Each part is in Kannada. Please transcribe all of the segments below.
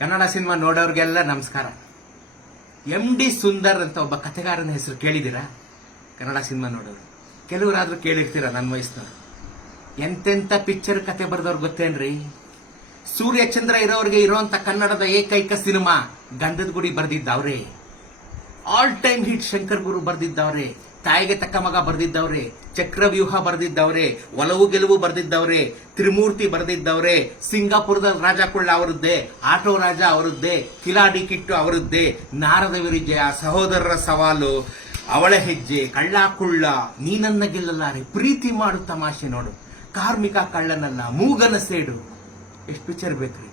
ಕನ್ನಡ ಸಿನಿಮಾ ನೋಡೋರಿಗೆಲ್ಲ ನಮಸ್ಕಾರ. MD ಸುಂದರ್ ಅಂತ ಒಬ್ಬ ಕಥೆಗಾರನ ಹೆಸರು ಕೇಳಿದ್ದೀರಾ? ಕನ್ನಡ ಸಿನಿಮಾ ನೋಡೋರು ಕೆಲವರಾದ್ರೂ ಕೇಳಿರ್ತೀರ. ನನ್ನ ವಯಸ್ಸಿನವರು ಎಂತೆಂತ ಪಿಕ್ಚರ್ ಕತೆ ಬರೆದವ್ರು ಗೊತ್ತೇನ್ರಿ? ಸೂರ್ಯಚಂದ್ರ ಇರೋರಿಗೆ ಇರೋಂತ ಕನ್ನಡದ ಏಕೈಕ ಸಿನಿಮಾ ಗಂಧದ ಗುಡಿ ಬರೆದಿದ್ದವ್ರೆ. ಆಲ್ ಟೈಮ್ ಹಿಟ್ ಶಂಕರ್ ಗುರು ಬರೆದಿದ್ದವ್ರೆ, ತಾಯಿಗೆ ತಕ್ಕ ಮಗ ಬರೆದಿದ್ದವ್ರೆ, ಚಕ್ರವ್ಯೂಹ ಬರೆದಿದ್ದವ್ರೆ, ಒಲವು ಗೆಲುವು ಬರೆದಿದ್ದವ್ರೆ, ತ್ರಿಮೂರ್ತಿ ಬರೆದಿದ್ದವ್ರೆ, ಸಿಂಗಾಪುರದ ರಾಜ ಕುಳ್ಳ ಅವರದ್ದೇ, ಆಟೋ ರಾಜ ಅವರದ್ದೇ, ಕಿಲಾಡಿ ಕಿಟ್ಟು ಅವರದ್ದೇ, ನಾರದ ವಿರಿಜಯ, ಸಹೋದರರ ಸವಾಲು, ಅವಳ ಹೆಜ್ಜೆ, ಕಳ್ಳ ಕುಳ್ಳ, ನೀನನ್ನ ಗೆಲ್ಲಲಾರೆ, ಪ್ರೀತಿ ಮಾಡು ತಮಾಷೆ ನೋಡು, ಕಾರ್ಮಿಕ ಕಳ್ಳನಲ್ಲ, ಮೂಗನ ಸೇಡು. ಎಷ್ಟು ಪಿಕ್ಚರ್ ಬೇಕ್ರಿ?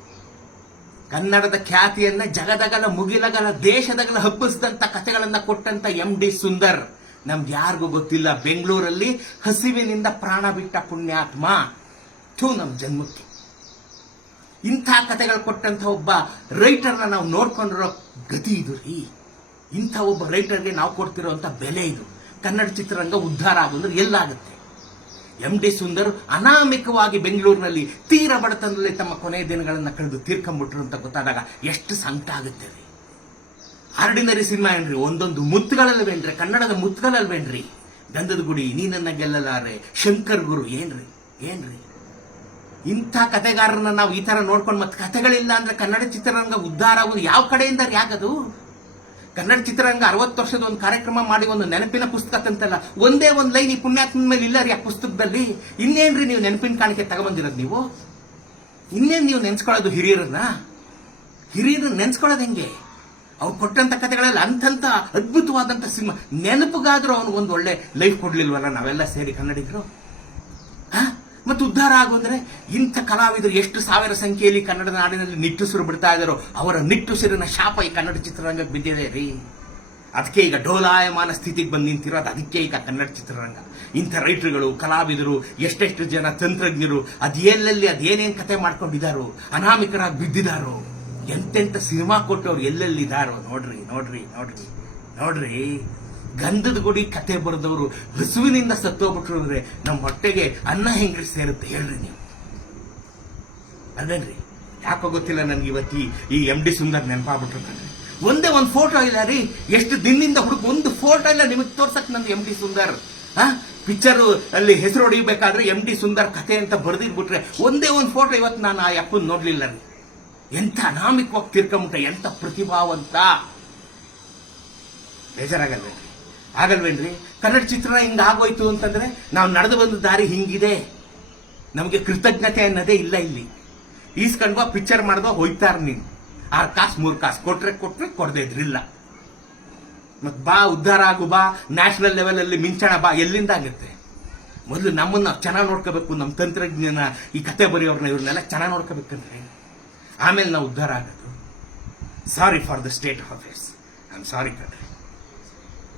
ಕನ್ನಡದ ಖ್ಯಾತಿಯನ್ನ ಜಗದಗಲ ಮುಗಿಲಗಲ ದೇಶದಗಲ ಹಬ್ಬಿಸಿದಂತ ಕಥೆಗಳನ್ನ ಕೊಟ್ಟಂತ MD ಸುಂದರ್ ನಮ್ಗೆ ಯಾರಿಗೂ ಗೊತ್ತಿಲ್ಲ. ಬೆಂಗಳೂರಲ್ಲಿ ಹಸಿವಿನಿಂದ ಪ್ರಾಣ ಬಿಟ್ಟ ಪುಣ್ಯಾತ್ಮ. ನಮ್ ಜನ್ಮಕ್ಕೆ ಇಂಥ ಕಥೆಗಳು ಕೊಟ್ಟಂತ ಒಬ್ಬ ರೈಟರ್ನ ನಾವು ನೋಡ್ಕೊಂಡಿರೋ ಗತಿ ಇದು ರೀ. ಇಂಥ ಒಬ್ಬ ರೈಟರ್ಗೆ ನಾವು ಕೊಡ್ತಿರೋಂಥ ಬೆಲೆ ಇದು. ಕನ್ನಡ ಚಿತ್ರರಂಗ ಉದ್ಧಾರ ಆಗೋದ್ರೆ ಎಲ್ಲಾಗುತ್ತೆ? MD ಸುಂದರ್ ಅನಾಮಿಕವಾಗಿ ಬೆಂಗಳೂರಿನಲ್ಲಿ ತೀರ ಬಡತನದಲ್ಲಿ ತಮ್ಮ ಕೊನೆಯ ದಿನಗಳನ್ನು ಕಳೆದು ತೀರ್ಕೊಂಡ್ಬಿಟ್ರು ಅಂತ ಗೊತ್ತಾದಾಗ ಎಷ್ಟು ಸಂಕಟ ಆಗುತ್ತೆ ರೀ. ಆರ್ಡಿನರಿ ಸಿನಿಮಾ ಏನ್ರಿ? ಒಂದೊಂದು ಮುತ್ತುಗಳಲ್ವೇನ್ರಿ? ಕನ್ನಡದ ಮುತ್ತುಗಳಲ್ವೇನ್ರಿ? ಗಂಧದ ಗುಡಿ, ನೀನನ್ನ ಗೆಲ್ಲಲಾರೆ, ಶಂಕರ್ ಗುರು, ಏನ್ರಿ ಇಂಥ ಕಥೆಗಾರರನ್ನ ನಾವು ಈ ತರ ನೋಡ್ಕೊಂಡು ಮತ್ತೆ ಕಥೆಗಳಿಲ್ಲ ಅಂದ್ರೆ ಕನ್ನಡ ಚಿತ್ರರಂಗ ಉದ್ಧಾರ ಆಗುದು ಯಾವ ಕಡೆಯಿಂದ ಯಾಕದು? ಕನ್ನಡ ಚಿತ್ರರಂಗ 60 ವರ್ಷದ ಒಂದು ಕಾರ್ಯಕ್ರಮ ಮಾಡಿ ಒಂದು ನೆನಪಿನ ಪುಸ್ತಕ ತಂತಲ್ಲ, ಒಂದೇ ಒಂದು ಲೈನ್ ಈ ಪುಣ್ಯಾತ್ಮನ ಮೇಲೆ ಇಲ್ಲ ರೀ ಆ ಪುಸ್ತಕದಲ್ಲಿ. ಇನ್ನೇನ್ರಿ ನೀವು ನೆನಪಿನ ಕಾಣಿಕೆ ತಗೊಂಬಂದಿರೋದು? ಇನ್ನೇನು ನೀವು ನೆನ್ಸ್ಕೊಳ್ಳೋದು ಹಿರಿಯರನ್ನ ನೆನ್ಸ್ಕೊಳ್ಳೋದು ಹೆಂಗೆ? ಅವ್ರು ಕೊಟ್ಟಂತ ಕಥೆಗಳೆಲ್ಲ ಅಂತಂತ ಅದ್ಭುತವಾದಂತ ಸಿನಿಮಾ. ನೆನಪಿಗಾದ್ರೂ ಅವನಿಗೊಂದು ಒಳ್ಳೆ ಲೈಫ್ ಕೊಡ್ಲಿಲ್ವಲ್ಲ ನಾವೆಲ್ಲ ಸೇರಿ ಕನ್ನಡಿಗರು? ಮತ್ತೆ ಉದ್ಧಾರ ಆಗೋಂದ್ರೆ ಇಂಥ ಕಲಾವಿದರು ಎಷ್ಟು ಸಾವಿರ ಸಂಖ್ಯೆಯಲ್ಲಿ ಕನ್ನಡ ನಾಡಿನಲ್ಲಿ ನಿಟ್ಟುಸಿರು ಬಿಡ್ತಾ ಇದ್ದಾರೋ ಅವರ ನಿಟ್ಟುಸಿರಿನ ಶಾಪ ಈ ಕನ್ನಡ ಚಿತ್ರರಂಗಕ್ಕೆ ಬಿದ್ದಿದೆ ರೀ. ಅದಕ್ಕೆ ಈಗ ಡೋಲಾಯಮಾನ ಸ್ಥಿತಿಗೆ ಬಂದು ನಿಂತಿರೋದು. ಅದಕ್ಕೆ ಈಗ ಕನ್ನಡ ಚಿತ್ರರಂಗ ಇಂಥ ರೈಟರ್ಗಳು, ಕಲಾವಿದರು, ಎಷ್ಟೆಷ್ಟು ಜನ ತಂತ್ರಜ್ಞರು ಅದೇನೇನ್ ಕತೆ ಮಾಡ್ಕೊಂಡಿದ್ದಾರೋ, ಅನಾಮಿಕರಾಗಿ ಬಿದ್ದಿದ್ದಾರೋ, ಎಂತೆಂತ ಸಿನಿಮಾ ಕೊಟ್ಟವ್ರು ಎಲ್ಲೆಲ್ಲಿದ್ದಾರೋ ನೋಡ್ರಿ. ಗಂಧದ ಗುಡಿ ಕತೆ ಬರೆದವರು ಹಸುವಿನಿಂದ ಸತ್ತೋಗ್ಬಿಟ್ರು ಅಂದ್ರೆ ನಮ್ಮ ಹೊಟ್ಟೆಗೆ ಅನ್ನ ಹೆಂಗ್ರಿ ಸೇರುತ್ತೆ ಹೇಳ್ರಿ ನೀವು? ಅದೇನ್ರಿ? ಯಾಕೋ ಗೊತ್ತಿಲ್ಲ ನನ್ಗೆ ಇವತ್ತು ಈ MD ಸುಂದರ್ ನೆನಪಾಗ್ಬಿಟ್ರು. ಒಂದೇ ಒಂದು ಫೋಟೋ ಇಲ್ಲ ರೀ. ಎಷ್ಟು ದಿನದಿಂದ ಒಂದು ಫೋಟೋ ಇಲ್ಲ ನಿಮಗೆ ತೋರ್ಸಕ್ ನಂದು MD ಸುಂದರ್. ಪಿಕ್ಚರ್ ಅಲ್ಲಿ ಹೆಸರು ಹೊಡಿಬೇಕಾದ್ರೆ MD ಸುಂದರ್ ಕತೆ ಅಂತ ಬರೆದಿಟ್ಬಿಟ್ರೆ ಒಂದೇ ಒಂದು ಫೋಟೋ ಇವತ್ತು ನಾನು ಆ ಅಪ್ಪನ್ ನೋಡ್ಲಿಲ್ಲ ರೀ. ಎಂಥ ಅನಾಮಿಕವಾಗಿ ತೀರ್ಕೊಂಬಿಟ್ಟ, ಎಂಥ ಪ್ರತಿಭಾವಂತ. ಆಗಲ್ವೇನ್ರಿ? ಕನ್ನಡ ಚಿತ್ರಣ ಹಿಂಗ ಆಗೋಯ್ತು ಅಂತಂದ್ರೆ ನಾವು ನಡೆದು ಬಂದ ದಾರಿ ಹಿಂಗಿದೆ. ನಮಗೆ ಕೃತಜ್ಞತೆ ಅನ್ನೋದೇ ಇಲ್ಲ. ಇಲ್ಲಿ ಈಸ್ಕೊಂಡ್ಬಾ ಪಿಕ್ಚರ್ ಮಾಡ್ದೋ ಹೋಯ್ತಾರ. ನೀನು 6 ಕಾಸು 3 ಕಾಸು ಕೊಟ್ರೆ ಕೊಡದೇ ಇದ್ರಿಲ್ಲ. ಮತ್ ಬಾ ಉದ್ಧಾರ ಆಗು, ಬಾ ನ್ಯಾಷನಲ್ ಲೆವೆಲ್ ಅಲ್ಲಿ ಮಿಂಚಣ, ಬಾ. ಎಲ್ಲಿಂದ ಆಗುತ್ತೆ? ಮೊದಲು ನಮ್ಮನ್ನ ಚೆನ್ನಾಗಿ ನೋಡ್ಕೋಬೇಕು. ನಮ್ಮ ತಂತ್ರಜ್ಞಾನ, ಈ ಕತೆ ಬರೆಯೋರ್ನ, ಇವ್ರನ್ನೆಲ್ಲ ಚೆನ್ನಾಗಿ ನೋಡ್ಕೋಬೇಕಂದ್ರೆ ಆಮೇಲೆ ನಾವು ಉದ್ಧಾರ ಆಗೋದು. Sorry for the state of affairs. I am sorry ಕಣ್ರಿ.